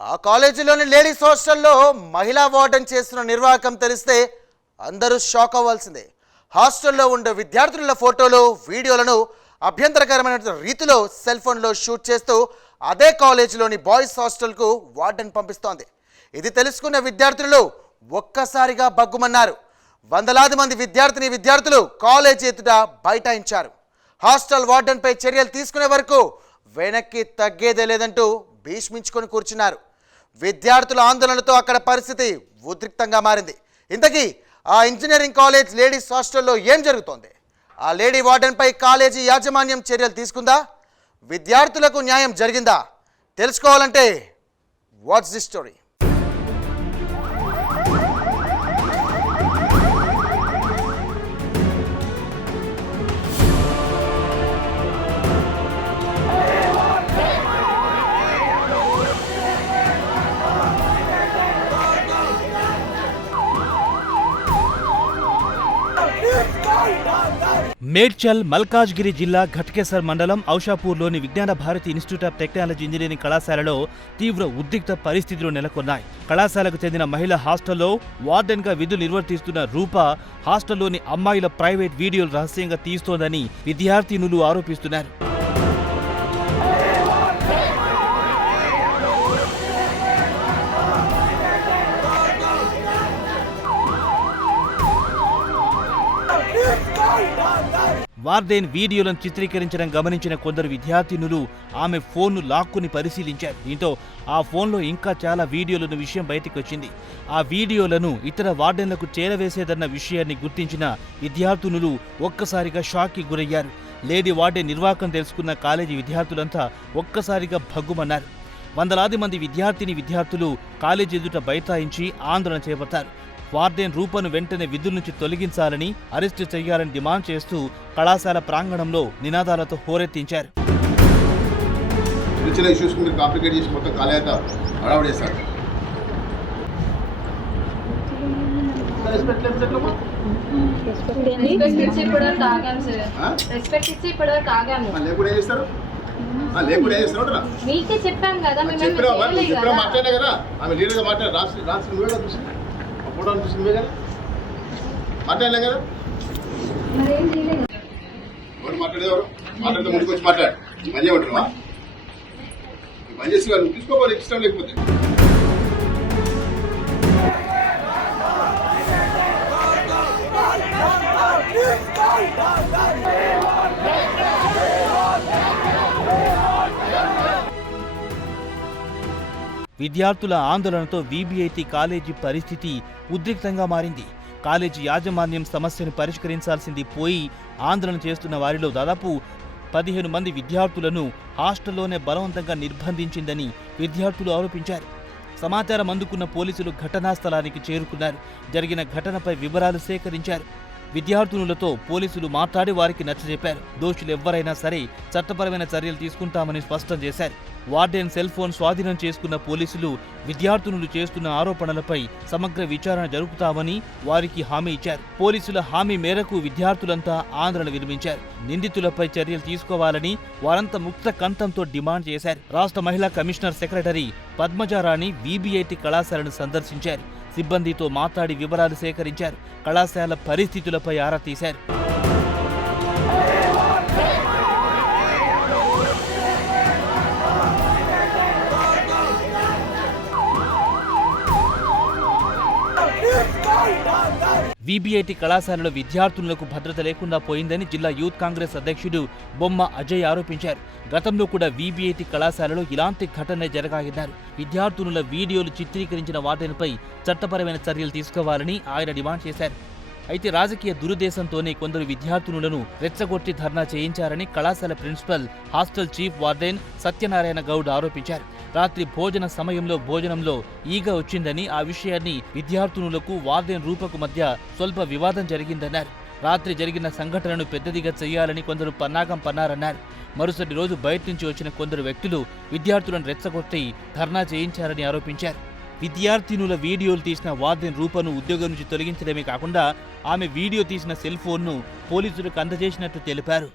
ఆ కాలేజీలోని లేడీస్ హాస్టల్లో మహిళా వార్డెన్ చేస్తున్న నిర్వాహకం తెలిస్తే అందరూ షాక్ అవ్వాల్సిందే. హాస్టల్లో ఉండే విద్యార్థుల ఫోటోలు వీడియోలను అభ్యంతరకరమైన రీతిలో సెల్ ఫోన్లో షూట్ చేస్తూ అదే కాలేజీలోని బాయ్స్ హాస్టల్కు వార్డెన్ పంపిస్తోంది. ఇది తెలుసుకున్న విద్యార్థులు ఒక్కసారిగా బగ్గుమన్నారు. వందలాది మంది విద్యార్థులు కాలేజీ ఎదుట బైఠాయించారు. హాస్టల్ వార్డెన్పై చర్యలు తీసుకునే వరకు వెనక్కి తగ్గేదే లేదంటూ భీష్మించుకొని కూర్చున్నారు. విద్యార్థుల ఆందోళనతో అక్కడ పరిస్థితి ఉద్రిక్తంగా మారింది. ఇంతకీ ఆ ఇంజనీరింగ్ కాలేజ్ లేడీస్ హాస్టల్లో ఏం జరుగుతోంది? ఆ లేడీ వార్డెన్పై కాలేజీ యాజమాన్యం చర్యలు తీసుకుందా? విద్యార్థులకు న్యాయం జరిగిందా? తెలుసుకోవాలంటే what's the story? Medchal Malkajgiri జిల్లా ఘట్కేసర్ మండలం ఔషాపూర్లోని Vignana Bharathi institute of technology engineering కళాశాలలో తీవ్ర ఉద్రిక్త పరిస్థితులు నెలకొన్నాయి. కళాశాలకు చెందిన మహిళా హాస్టల్లో వార్డెన్గా విధులు నిర్వర్తిస్తున్న రూప హాస్టల్లోని అమ్మాయిల ప్రైవేట్ వీడియోలు రహస్యంగా తీస్తోందని విద్యార్థినులు ఆరోపిస్తున్నారు. వార్డెన్ వీడియోలను చిత్రీకరించడం గమనించిన కొందరు విద్యార్థినులు ఆమె ఫోన్ను లాక్కుని పరిశీలించారు. దీంతో ఆ ఫోన్లో ఇంకా చాలా వీడియోలున్న విషయం బయటకు వచ్చింది. ఆ వీడియోలను ఇతర వార్డెన్లకు చేరవేసేదన్న విషయాన్ని గుర్తించిన విద్యార్థినులు ఒక్కసారిగా షాక్కి గురయ్యారు. లేడీ వార్డెన్ నిర్వాహకం తెలుసుకున్న కాలేజీ విద్యార్థులంతా ఒక్కసారిగా భగ్గుమన్నారు. వందలాది మంది విద్యార్థులు కాలేజీ ఎదుట బైఠాయించి ఆందోళన చేపట్టారు. వార్డెన్ రూపను వెంటనే విధుల నుంచి తొలగించాలని, అరెస్టు చేయాలని డిమాండ్ చేస్తూ కళాశాల ప్రాంగణంలో నినాదాలతో హోరెత్తించారు. మీకే చెప్పాం కదా, ఫోటో అనిపిస్తుంది కదా, మాట్లాడలే కదా, ఎవరు మాట్లాడేవారు? మాట్లాడితే ముందుకు వచ్చి మాట్లాడు. మళ్ళీ ఉంటావా? పని చేసి వాళ్ళు తీసుకోవాలి, ఇష్టం లేకపోతే. విద్యార్థుల ఆందోళనతో వీబీఐటీ కాలేజీ పరిస్థితి ఉద్రిక్తంగా మారింది. కాలేజీ యాజమాన్యం సమస్యను పరిష్కరించాల్సింది పోయి ఆందోళన చేస్తున్న వారిలో దాదాపు 15 మంది విద్యార్థులను హాస్టల్లోనే బలవంతంగా నిర్బంధించిందని విద్యార్థులు ఆరోపించారు. సమాచారం అందుకున్న పోలీసులు ఘటనా స్థలానికి చేరుకున్నారు. జరిగిన ఘటనపై వివరాలు సేకరించారు. విద్యార్థినులతో పోలీసులు మాట్లాడి వారికి నచ్చజెప్పారు. దోషులెవ్వరైనా సరే చట్టపరమైన చర్యలు తీసుకుంటామని స్పష్టం చేశారు. వార్డెన్ సెల్ ఫోన్ స్వాధీనం చేసుకున్న పోలీసులు విద్యార్థినులు చేస్తున్న ఆరోపణలపై సమగ్ర విచారణ జరుపుతామని వారికి హామీ ఇచ్చారు. పోలీసుల హామీ మేరకు విద్యార్థులంతా ఆందోళన విరమించారు. నిందితులపై చర్యలు తీసుకోవాలని వారంతా ముక్త కంఠంతో డిమాండ్ చేశారు. రాష్ట్ర మహిళా కమిషనర్ సెక్రటరీ పద్మజారాణి వీబీఐటీ కళాశాలను సందర్శించారు. సిబ్బందితో మాట్లాడి వివరాలు సేకరించారు. కళాశాల పరిస్థితులపై ఆరా తీశారు. వీబీఐటీ కళాశాలలో విద్యార్థులకు భద్రత లేకుండా పోయిందని జిల్లా యూత్ కాంగ్రెస్ అధ్యక్షుడు బొమ్మ అజయ్ ఆరోపించారు. గతంలో కూడా వీబీఐటీ కళాశాలలో ఇలాంటి ఘటనే జరగాయన్నారు. విద్యార్థుల వీడియోలు చిత్రీకరించిన వాటిపై చట్టపరమైన చర్యలు తీసుకోవాలని ఆయన డిమాండ్ చేశారు. అయితే రాజకీయ దురుద్దేశంతోనే కొందరు విద్యార్థులను రెచ్చగొట్టి ధర్నా చేయించారని కళాశాల principal, hostel chief warden Satyanarayana Goud ఆరోపించారు. రాత్రి భోజన సమయంలో భోజనంలో ఈగ వచ్చిందని, ఆ విషయాన్ని విద్యార్థినులకు వార్డెన్ రూపకు మధ్య స్వల్ప వివాదం జరిగిందన్నారు. రాత్రి జరిగిన సంఘటనను పెద్దదిగా చేయాలని కొందరు పన్నాగం పన్నారన్నారు. మరుసటి రోజు బయట నుంచి వచ్చిన కొందరు వ్యక్తులు విద్యార్థులను రెచ్చగొట్టి ధర్నా చేయించారని ఆరోపించారు. విద్యార్థినుల వీడియోలు తీసిన వార్డెన్ రూపను ఉద్యోగం నుంచి తొలగించడమే కాకుండా ఆమె వీడియో తీసిన సెల్ ఫోన్ను పోలీసులకు అందజేసినట్టు తెలిపారు.